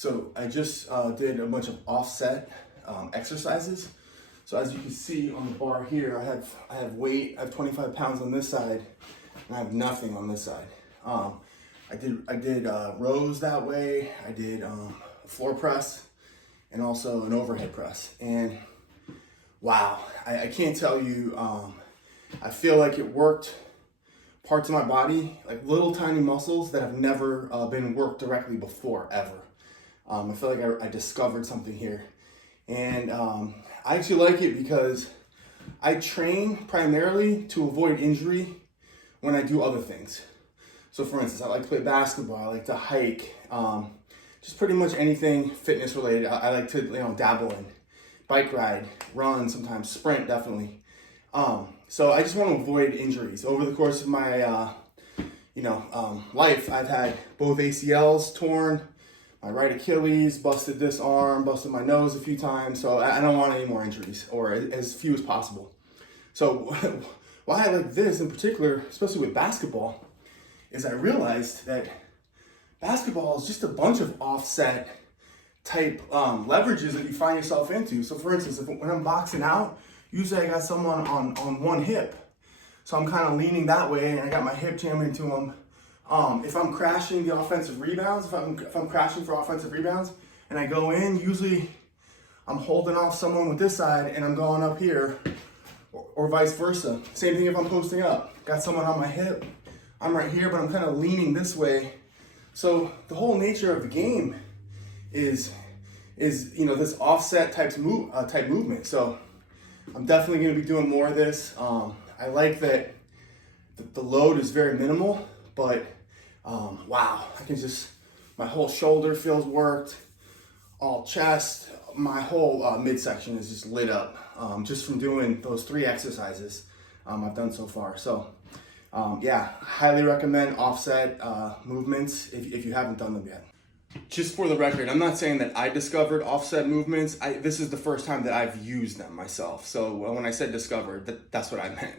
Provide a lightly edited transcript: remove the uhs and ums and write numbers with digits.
So I just did a bunch of offset exercises. So as you can see on the bar here, I have weight. I have 25 pounds on this side, and I have nothing on this side. I did rows that way. I did a floor press and also an overhead press. And wow, I can't tell you. I feel like it worked parts of my body, like little tiny muscles that have never been worked directly before ever. I feel like I discovered something here. And I actually like it because I train primarily to avoid injury when I do other things. So for instance, I like to play basketball, I like to hike, just pretty much anything fitness related. I like to dabble in, bike ride, run sometimes, sprint definitely. So I just want to avoid injuries. Over the course of my life, I've had both ACLs torn, my right Achilles, busted this arm, busted my nose a few times. So I don't want any more injuries, or as few as possible. So why I like this in particular, especially with basketball, is I realized that basketball is just a bunch of offset type leverages that you find yourself into. So for instance, when I'm boxing out, usually I got someone on one hip. So I'm kind of leaning that way and I got my hip jammed into them. If I'm crashing the offensive rebounds, if I'm crashing for offensive rebounds and I go in, usually I'm holding off someone with this side and I'm going up here, or vice versa. Same thing if I'm posting up. Got someone on my hip, I'm right here, but I'm kind of leaning this way. So the whole nature of the game is this offset type movement. So I'm definitely going to be doing more of this. I like that the load is very minimal, but wow, my whole shoulder feels worked, all chest, my whole midsection is just lit up just from doing those 3 exercises I've done so far. So highly recommend offset movements if you haven't done them yet. Just for the record, I'm not saying that I discovered offset movements. This is the first time that I've used them myself. So when I said discovered, that's what I meant.